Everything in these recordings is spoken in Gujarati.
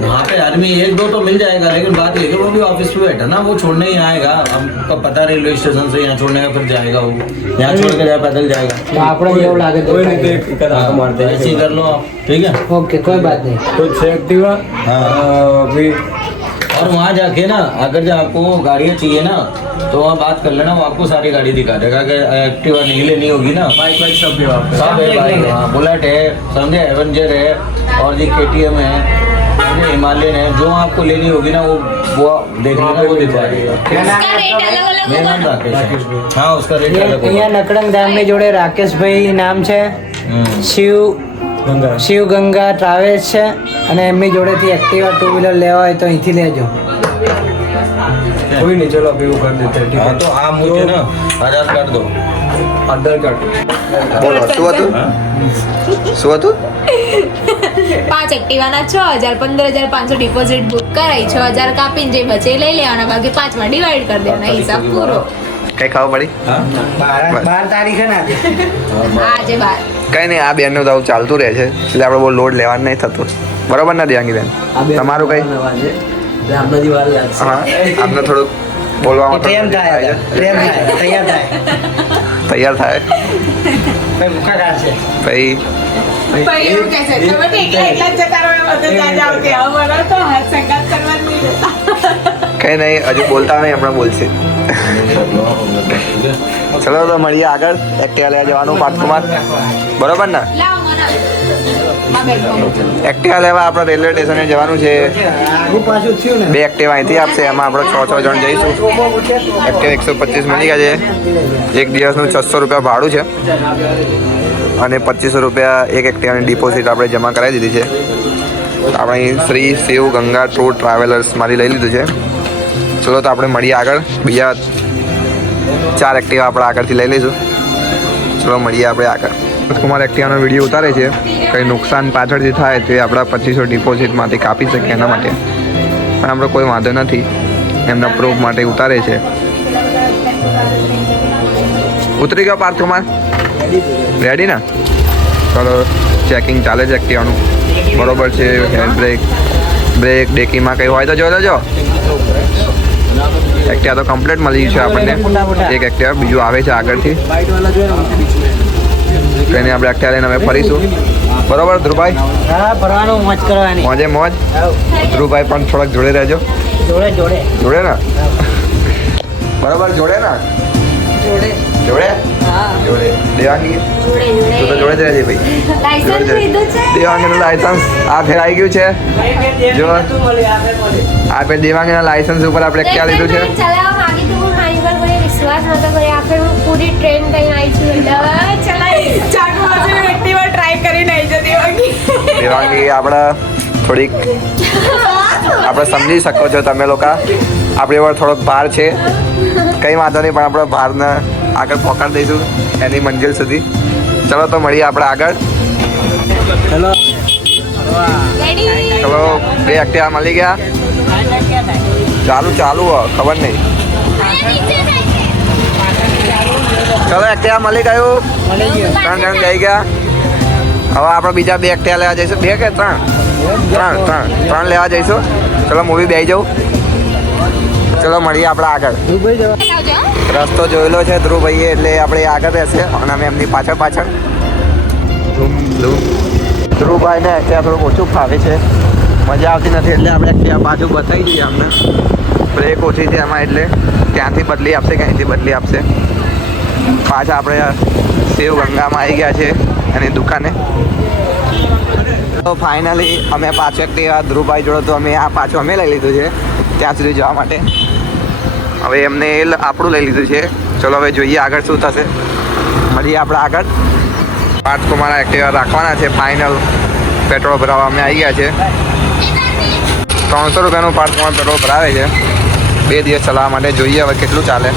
वहाँ पे आदमी एक दो तो मिल जाएगा, लेकिन बात ये है कि वो भी ऑफिस पे बैठा ना, वो छोड़ने ही आएगा। हमको पता रेलवे स्टेशन से यहाँ छोड़ने का, फिर जाएगा वो यहाँ छोड़ के जाए, पैदल जाएगा। तो આપણે એવું લાગે તો ऐसे ही कर लो आप, ठीक है। ઓકે कोई बात नहीं। तो 6 एक्टिवा भी। और वहाँ जाके ना, अगर जो आपको गाड़ियाँ चाहिए ना, तो वहाँ बात कर लेना, वो आपको सारी गाड़ी दिखा देगा। अगर एक्टिवा नहीं लेनी होगी ना, बाइक वाइक सब भी वहाँ पे। सब है भाई, हाँ, बुलेट है, समझे, एवेंजर है, और जी KTM है, समझे, हिमालयन है। जो आपको लेनी होगी ना, वो देख लेना, वो दिखवा देगा। उसका रेट अलग अलग मेरा होगा। नाम राकेश है। हाँ, उसका रेट अलग અહીંયા होगा। નકળંગ ધામની જોડે રાકેશભાઈ નામ છે, गंगा। શિવ ગંગા ટ્રાવેલ્સ છે, અને એમની જોડેથી એક્ટિવા 2 વ્હીલર લેવા હોય તો અહીંથી લેજો। कोई नहीं, चलो अभी वो कर देते हैं, ठीक हाँ, है। तो आप मुझे ना आधार कार्ड दो। आधार कार्ड। બોલો શું હતું શું હતું 5 એક્ટિવાના 6000, 15500 ડિપોઝિટ બુક કરાઈ, 6000 કાપીને જે બચે લઈ લેવાના, બાકી 5 માં ડિવાઈડ કરી દેવાના, હિસાબ પૂરો। કઈ ખબર પડી हाँ? 12 તારીખે ના આજે બાર કઈ નહીં આ બેનનું તો આવું ચાલતું રહે છે એટલે આપણે બહુ લોડ લેવાનું નહીં થતું બરોબર ના દેવાંગી બેન તમારું કઈ હા આપને થોડુંક બોલવામાં પ્રેમ થાય પ્રેમ થાય તૈયાર થાય તૈયાર થાય ભાઈ ભૂખા કાઢશે ભાઈ ભાઈ એવું કહે છે તમે તો એકલા જ જતા રહો, એમ બધે ત્યાં જાવ કે અમારા તો હાથ સંગાત કરવા જ નહીં દેતા। કઈ નહીં હજુ બોલતા નહીં હમણાં બોલશે ચલો તો મળીએ આગળ એક્ટિવા લેવા જવાનું પાર્થકુમાર બરોબર ને લાવ મને માં બેગ એક્ટિવા લેવા આપણે રેલવે સ્ટેશને જવાનું છે આગુ પાછું થયું ને 2 એક્ટિવા અહીંથી આપશે એમાં આપણે 6 જણ જઈશું એક્ટિવા 125 મળી ગયા છે એક દિવસનું 600 રૂપિયા ભાડું છે અને 2500 રૂપિયા એક એક્ટિવાની ડિપોઝિટ આપણે જમા કરાવી દીધી છે આપણે અહીં શ્રી શિવ ગંગા ટૂર ટ્રાવેલર્સમાંથી લઈ લીધું છે ચલો તો આપણે મળીએ આગળ બીજા 4 એક્ટિવા આપણે આગળથી લઈ લઈશું ચલો મળીએ આપણે આગળ કુમાર એક્ટિવાનો વિડીયો ઉતારે છે કંઈ નુકસાન પાછળથી થાય તો એ આપણા 2500 ડિપોઝિટમાંથી કાપી શકીએ એના માટે પણ આપણો કોઈ વાંધો નથી એમના પ્રૂફ માટે ઉતારે છે ઉતરી ગયો પાર્થકુમાર રેડી ને ચલો ચેકિંગ ચાલે છે એક્ટિવાનું બરોબર છે હેન્ડ બ્રેક ડેકીમાં કંઈ હોય તો જોઈ લેજો એક્ટિવા તો કમ્પ્લીટ મળી ગયું છે આપણને એક એક્ટિવા બીજું આવે છે આગળથી તેને આપણે એક્ટિવા લઈને અમે ફરીશું બરોબર ધ્રુવભાઈ હા ફરવાનું મોજ કરવાની મોજે મોજ ધ્રુવભાઈ પણ થોડાક જોડે રહેજો જોડે જોડે જોડે ને બરોબર જોડે ને જોડે જોડે જોડે દેવાંગી તું તો જોડે જ રહેજે ભાઈ લાયસન્સ લીધું છે દેવાંગીનું લાયસન્સ આ ફેર આવી ગયું છે જો આ ફેર દેવાંગીના લાયસન્સ ઉપર આપણે એક્ટિવા લીધું છે ચલાવવા માંગી તો હું મારી પર કોઈ વિશ્વાસ નતો કર્યો, આપણે હું પૂરી ટ્રેન કઈ આવી છું એટલે ચલાવી ચાલુ હશે એક્ટિવા ટ્રાય કરીને આવી જતી હોગી। દેવાંગી આપણે થોડીક આપણે સમજી શકો છો તમે લોકો આપણી પર થોડોક ભાર છે કંઈ વાંધો નહીં પણ આપણે ભારને આગળ પહોંચાડી દઈશું એની મંજિલ સુધી ચલો તો મળીએ આપણે આગળ चलो રેડી ચલો 2 એક્ટિવા મળી ગયા ચાલુ ખબર નહીં ચલો એક્ટિવા મળી ગયું 3 જણ જઈ ગયા હવે આપણે બીજા 2 એક્ટિવા લેવા જઈશું 2 કે 3 લેવા જઈશું ચલો મૂવી બેસી જાઉં ચલો મળીએ આપણે આગળ લાવજો રસ્તો જોયેલો છે ધ્રુવભાઈએ એટલે આપણે આગળ રહેશે અને અમે એમની પાછળ ધ્રુવભાઈને એક્ટિવા થોડુંક ઓછું ફાવે છે મજા આવતી નથી એટલે આપણે એક્ટિવા બાજુ બતાવી દઈએ અમને બ્રેક ઓછી છે એમાં એટલે ત્યાંથી બદલી આપશે કે અહીંથી બદલી આપશે પાછા આપણે શિવ ગંગામાં આવી ગયા છે એની દુકાને તો ફાઇનલી અમે પાછું એક્ટિવા ધ્રુવભાઈ જોડે તો અમે આ પાછું અમે લઈ લીધું છે ત્યાં સુધી જવા માટે હવે એમને આપણું લઈ લીધું છે ચલો હવે જોઈએ આગળ શું થશે મળીએ આપણે આગળ પાર્થકુમાર એક્ટિવા રાખવાના છે ફાઇનલ પેટ્રોલ ભરાવવા અમે આવી ગયા છે 300 રૂપિયાનું પાર્થકુમાર પેટ્રોલ ભરાવે છે 2 દિવસ ચલાવવા માટે જોઈએ હવે કેટલું ચાલે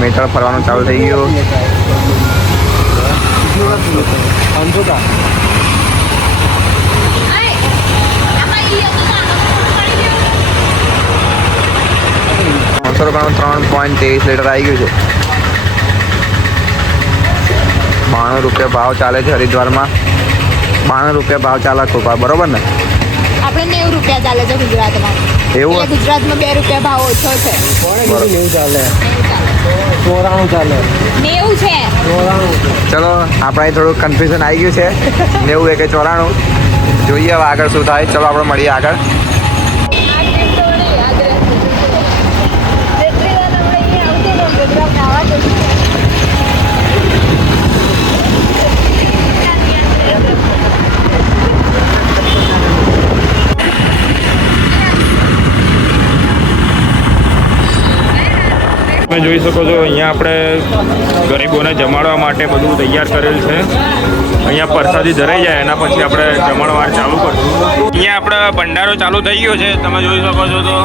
મીટર ફરવાનું ચાલુ થઈ ગયું 300 રૂપિયાનું 3.23 લીટર આવી ગયું છે રૂપિયા ભાવ ચાલે છે હરિદ્વારમાં. 92 રૂપિયા ભાવ ચાલે કૃપા, બરોબર ને? આપણે 90 રૂપિયા ચાલે છે ગુજરાતમાં. એવું? એટલે ગુજરાતમાં 2 રૂપિયા ભાવ ઓછો છે. કોણે કીધું 90 ચાલે? 90 94 ચાલે. 90 છે. 94. ચલો આપણે અહીં થોડું કન્ફ્યુઝન આવી ગયું છે. 90 કે 94 જોઈએ હવે આગળ શું થાય. ચલો આપણે મળીએ આગળ. તમે જોઈ શકો છો અહીંયા આપણે ગરીબોને જમાડવા માટે બધું તૈયાર કરેલ છે. અહીંયા પ્રસાદી ધરાઈ જાય એના પછી આપણે જમણવાર ચાલુ કરશું. અહીંયા આપણે ભંડારો ચાલુ થઈ ગયો છે. તમે જોઈ શકો છો તો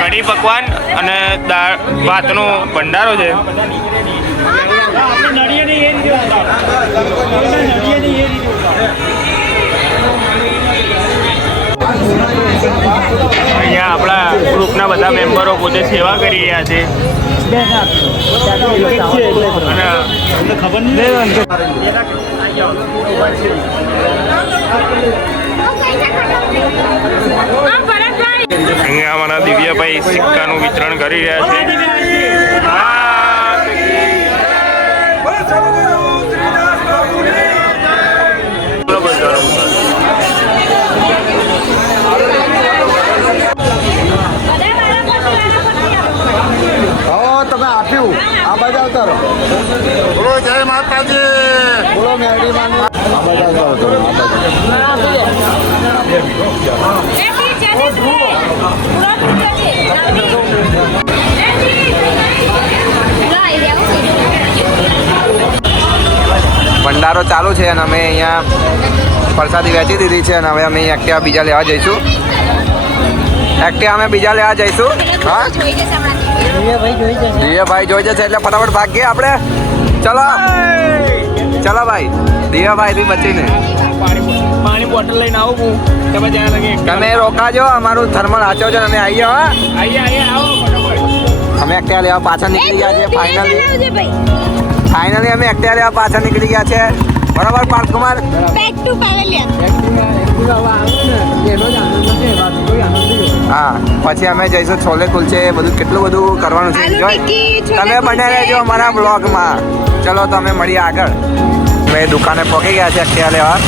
કઢી પકવાન અને દાળ ભાતનો ભંડારો છે. અહીંયા આપણા ગ્રુપના બધા મેમ્બરો પોતે સેવા કરી રહ્યા છે. અહીંયા અમારા દિવ્યાભાઈ સિક્કાનું વિતરણ કરી રહ્યા છે. તમે આપ્યું આ બાજુ આવતા રહો. બોલો જય માતાજી. બોલો મેરડી માનું આ બાજુ આવતા રહો. ભંડારો ચાલુ છે અને અમે અહીંયા પ્રસાદી વેચી દીધી છે અને હવે અમે એક્ટિવા બીજા લેવા જઈશું. એક્ટિવા અમે બીજા લેવા જઈશું. હા દિવ્યાભાઈ જોઈ જશે એટલે ફટાફટ ભાગીએ આપણે. ચલો ચલો ભાઈ, દિવ્યાભાઈ થી બચીને પાણી બોટલ લઈને આવું તમે ત્યાં લગે તમે રોકાજો, અમારું થર્મલ હાચવજો અને અમે આવીએ. હા આવો ફટાફટ. અમે એક્ટિવા લેવા પાછા નીકળી ગયા છે. ફાઇનલી અમે એક્ટિવા લેવા પાછા નીકળી ગયા છે. બરાબર પાર્થકુમાર? Back to pavilion. હા પછી અમે જઈશું છોલે કુલચે, બધું કેટલું બધું કરવાનું છે. આલુ ટિક્કી, છોલે તમે બને કુલચે. રહેજો અમારા બ્લોગમાં. ચલો તમે મળીએ આગળ. અમે દુકાને પહોંચી ગયા છે એક્ટિવા લેવા.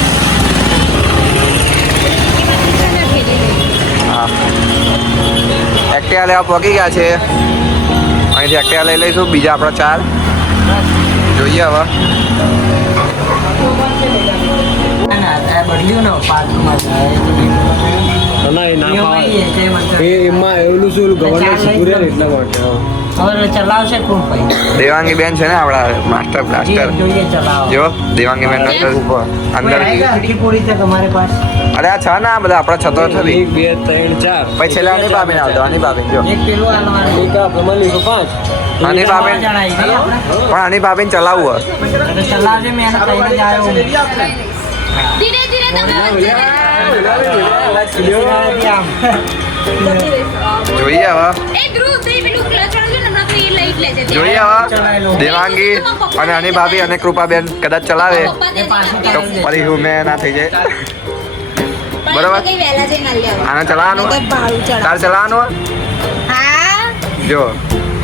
હા એક્ટિવા લેવા પહોંચી ગયા છે. અહીંથી એક્ટિવા લઈ લઈશું બીજા આપણા 4. જોઈએ હવે. બદલ્યું ને પાર્કમાં એમાં એવલું શું ગવર્નર પૂરે એટલા માટે હવે ચલાવશે કોણ ભાઈ? દેવાંગી બેન છે ને આપણા માસ્ટર બ્લાસ્ટર. જોઈએ ચલાવો. જો દેવાંગી બેન અંદર. આખી પૂરી છે તમારી પાસે? અરે આ છે ને આ બધા આપણા છતો છે બી. 1 2 3 4 પછી છેલ્લા આની ભાભી આવતો. આની ભાભી જો એક પેલું આલવાનું. એક આ પ્રમાણે 5 આની ભાભી જણાઈ ગઈ આપણે. પણ આની ભાભીને ચલાવવું હોય. તો ચલાવજે મેં એને કહીને જ આવ્યો હું. ધીરે ધીરે તમે આમ. જોઈએ હવે. એ ધ્રુવ તે પેલું ક્લચ વાળું છે ને હમણાં તો એ લઈ જ લેજે. જોઈએ હવે દેવાંગી અને આની ભાભી અને કૃપાબેન કદાચ ચલાવે એ પાછું તો ચાલી ફરી હું મેં ના થઈ જાય. બરાબર. કઈ વહેલા જઈને આલી આવો. આને ચલાવવાનું હોય? ભાડું ચડાવો. તાર ચલાવવાનું હોય? હા જો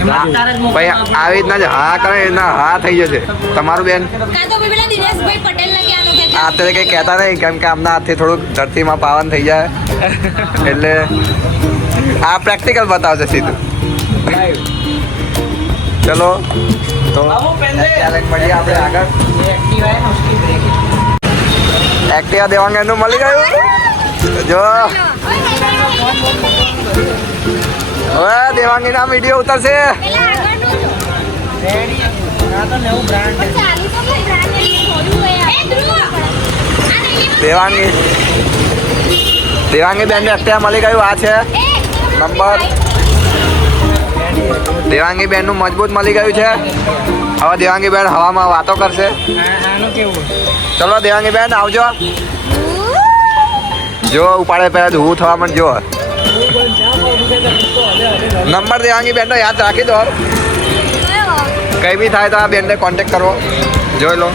એમાં તારે જ ભાઈ મોકલવાનું. આવી રીતના જ હા કરે એ રીતના હા થઈ જશે તમારું બેન. કાં તો પેલા દિનેશભાઈ પટેલ ને કહેવાનું કે અત્યારે કંઈ કહેતા નહીં કેમ કે આમના હાથથી થોડુંક ધરતીમાં પાવન થઈ જાય એટલે આ પ્રેક્ટિકલ બતાવશે સીધું. ચલો તો ચેલેન્જ મળીએ આપણે આગળ. એક્ટિવા હે ને उसकी ब्रेक. એક્ટિવા દેવાંગે એનું મળી ગયું. જો હવે દેવાંગીના વિડીયો ઉતરશે. પેલા આગળનું રેડી આ તો નવું બ્રાન્ડ છે. ચાલુ તો કઈ બ્રાન્ડ ખોલ્યું હોય એ ધ્રુવ આ નહીં દેવાંગી બેનને એક્ટિવા મળી ગયું. આ છે નંબર. દેવાંગી બેનનું મજબૂત મળી ગયું છે. હવે દેવાંગી બેન હવામાં વાતો કરશે. આનું કેવું? ચલો દેવાંગી બેન આવજો. જો ઉપાડે પહેલા તો હું થવા પણ જો નંબર દેવાંગી બેન નો યાદ રાખી દો. કંઈ બી થાય તો આ બેનને કોન્ટેક્ટ કરવો, જોઈ લો.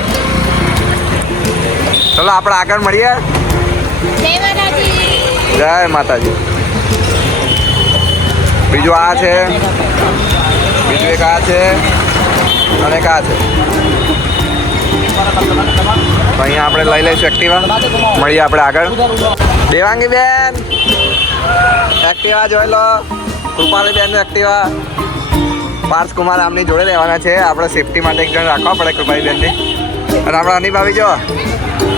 ચલો આપણે આગળ મળીએ. જય માતાજી. જય માતાજી. બીજું આ છે, બીજું એક આ છે અને એક આ છે. તો અહીંયા આપણે લઈ લઈશું એક્ટિવા. મળીએ આપણે આગળ. દેવાંગી બેન એક્ટિવા જોઈ લો. કૃપાલી બેન એક્ટિવા પાર્થ કુમાર આમની જોડે રહેવાના છે. આપણે સેફટી માટે એક જણ રાખવા પડે કૃપાલી બેનની. અને આપણે અની ભાભી જો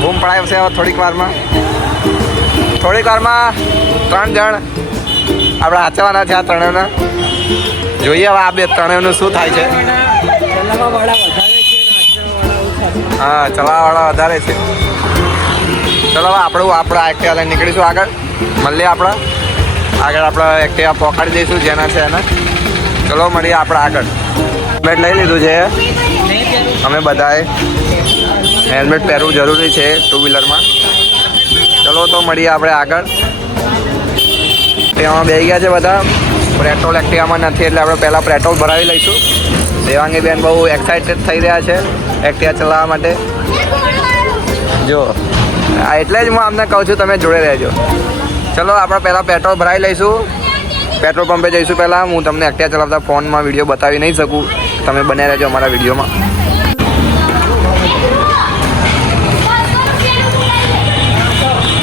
બૂમ પડાય છે થોડીક વારમાં 3 જણ આપણે હાચવાના છે. આ ત્રણેયને જોઈએ હવે આ બે ત્રણેયનું શું થાય છે. હા ચલાવવાળા વધારે છે. ચલો હવે આપણે એક્ટિવા લઈને નીકળીશું આગળ. મળીએ આગળ આપણે એક્ટિવા પહોંચાડી દઈશું જેના છે એના. ચલો મળીએ આપણે આગળ. હેલ્મેટ લઈ લીધું છે અમે બધાએ. હેલ્મેટ પહેરવું જરૂરી છે 2 વ્હીલરમાં. ચલો તો મળીએ આપણે આગળ. એક્ટિવામાં બેસી ગયા છે બધા. પેટ્રોલ એક્ટિવામાં નથી એટલે આપણે પહેલાં પેટ્રોલ ભરાવી લઈશું. દેવાંગી બેન બહુ એક્સાઇટેડ થઈ રહ્યા છે એક્ટિવા ચલાવવા માટે. જો એટલે જ હું અમને કહું છું તમે જોડે રહેજો. ચલો આપણે પહેલાં પેટ્રોલ ભરાવી લઈશું. પેટ્રોલ પંપે જઈશું પહેલાં. હું તમને એક્ટિવા ચલાવતા ફોનમાં વિડીયો બતાવી નહીં શકું. તમે બને રહેજો અમારા વિડીયોમાં.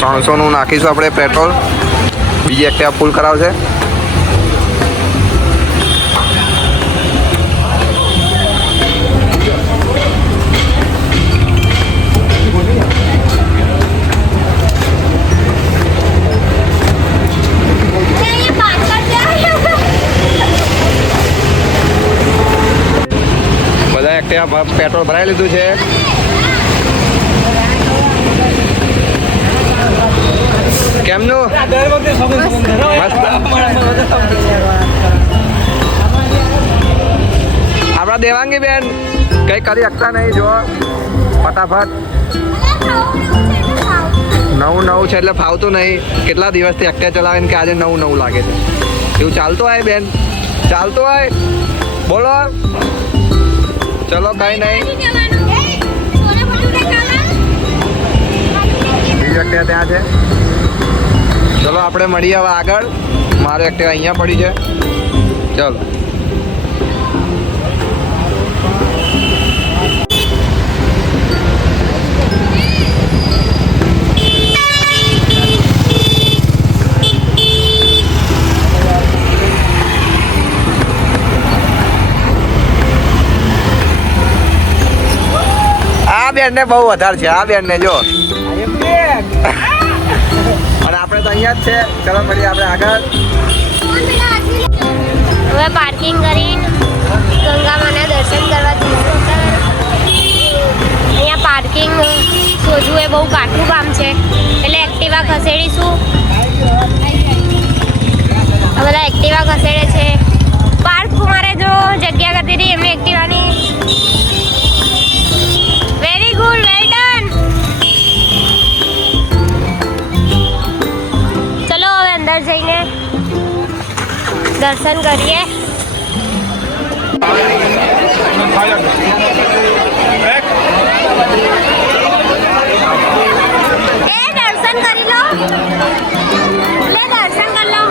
$300 નાખીશું આપણે પેટ્રોલ. બીજી એક્ટિવા ફૂલ કરાવશે. બધા એક્ટિવા પેટ્રોલ ભરાઈ લીધું છે. કેમનું આપણા દેવાંગી બેન કઈ કરી શકતા નહીં. જો ફટાફટ નવું છે એટલે ફાવતું નહીં. કેટલા દિવસથી એક્ટિવા ચલાવીને કે આજે નવું લાગે છે. એવું ચાલતું હોય બેન, ચાલતું હોય. બોલો ચલો કઈ નહીં. બીજી એક્ટિવા ત્યાં છે. ચલો આપણે મળીએ હવે આગળ. મારે એક્ટિવા અહીંયા પડી છે. ચલો આ બેનને બહુ વધારે છે. આ બેનને જો અને આપણે તો અહીંયા જ છે. ચલો મળીએ આપણે આગળ. હવે પાર્કિંગ કરીને ગંગા માના દર્શન કરવા જઈશું. અહીંયા પાર્કિંગ શોધવું એ બહુ કાઠું કામ છે એટલે એક્ટિવા ખસેડીશું. આ બધા એક્ટિવા ખસેડે છે. પાર્થ કુમારે જો જગ્યા કરી હતી એમની એક્ટિવાની. Very good, well done. ચલો હવે અંદર જઈને દર્શન કરીએ. દર્શન કરી લો. દર્શન કરી લો.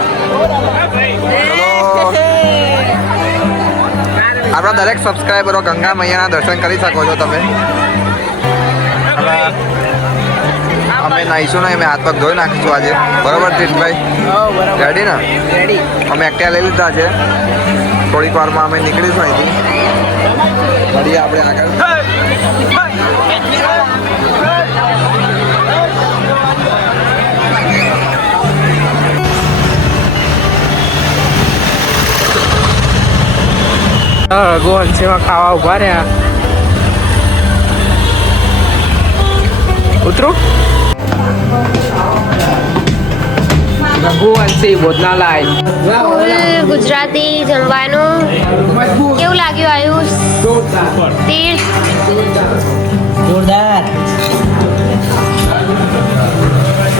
આપણા દરેક સબસ્ક્રાઈબરો ગંગા મૈયાના દર્શન કરી શકો છો તમે. અમે નાહીશું ને અમે હાથ પગ ધોઈ નાખીશું આજે. બરોબર તીર્થભાઈ? રેડી ને? અમે એક્ટિવા લઈ લીધા છે. થોડીક વારમાં અમે નીકળીશું અહીંથી. મળીએ આપણે આગળ. રઘુવંશીમાં ખાવા ઉભા રહ્યા. ઉતરું. રઘુવંશી ભોજનાલય. ફૂલ ગુજરાતી જમવાનું. કેવું લાગ્યું આયુષ? તીર્થ જોરદાર.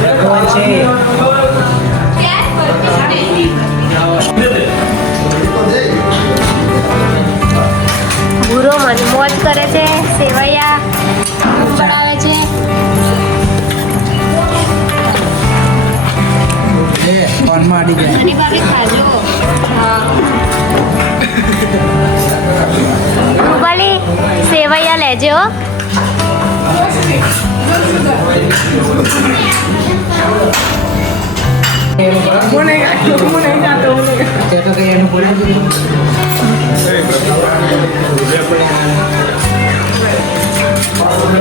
રઘુવંશી ભૂરો મોજ કરે છે. સેવૈયા બનાવે છે. ફોનમાં અડી જાય. અને ભાભી ખાજો. હા રૂપાલી સેવૈયા લેજો. તે તો કઈ એનું બોલી દીધું.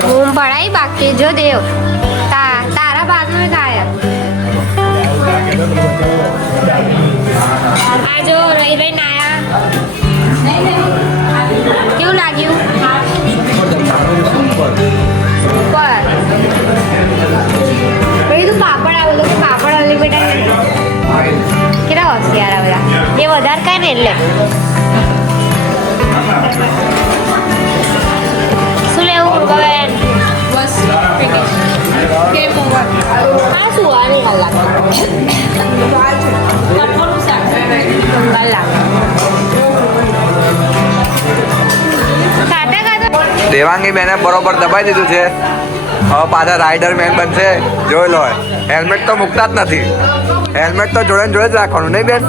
બૂમ પડાઈ બાકી જો દેવ તારા ભાગનું ખાય. આ જો રહી રહીને આયા. કેવું લાગ્યું? ઉપર ભાઈ તું પાપડ આવેલો તો પાપડ આવેલી બેટા કેટલા હોશિયાર આવ્યા. એ વધારે ખાય ને એટલે શું લેવું રૂપાબેન? બસ પેકેજ કેમ ઓવર આ શું આની હાલ લાગે કઠોળનું શાક કંગાલ લાગે. ખાતા ખાતા દેવાંગી બેને બરોબર દબાઈ દીધું છે. હવે પાછા રાઇડર મેન બનશે. જોઈ લો હેલ્મેટ તો મૂકતા જ નથી. હેલ્મેટ તો જોડે ને જોડે જ રાખવાનું નહીં બેન?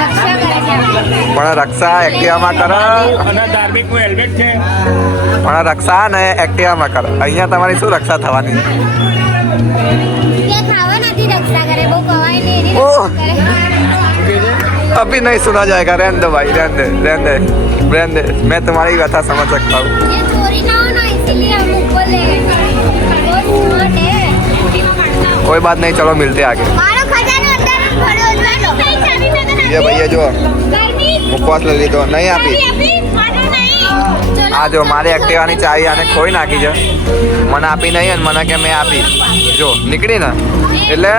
રક્ષા કરે છે. પણ રક્ષા એક્ટિવામાં કરે. અને ધાર્મિકનું હેલ્મેટ છે. પણ રક્ષા ને એક્ટિવામાં કરે. અહીંયા તમારી શું રક્ષા થવાની? કે ખાવા નથી રક્ષા કરે બહુ કવાય નહીં એની ઓહ. રક્ષા કરે. अभी नहीं सुना जाएगा. रहने दो भाई, रहने दे, रहने दे, रहने दे. मैं तुम्हारी व्यथा समझ सकता हूँ. ये चोरी ना हो ना इसीलिए हम ऊपर ले गए. बहुत स्मार्ट है. कोई बात नहीं, चलो मिलते हैं आगे. मारो खजानो अंदर पड़ो लो. नहीं चाबी में तो ये भैया जो नहीं मुखवास ले लीधो नहीं आपी. अभी मारो नहीं. चलो આ જો મારી એક્ટિવાની ચાવી આને ખોઈ નાખી છે. મને આપી નહીં અને મને કે મેં આપી. જો નીકળી ને એટલે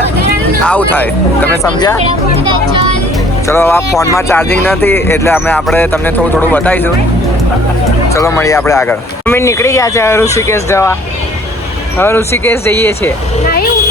આવું થાય. તમે સમજ્યા? ચલો આ ફોનમાં ચાર્જિંગ નથી એટલે આપણે તમને થોડું બતાવીશું. ચલો મળીએ આપણે આગળ. અમે નીકળી ગયા છે ઋષિકેશ જવા. હવે ઋષિકેશ જઈએ છીએ. नहीं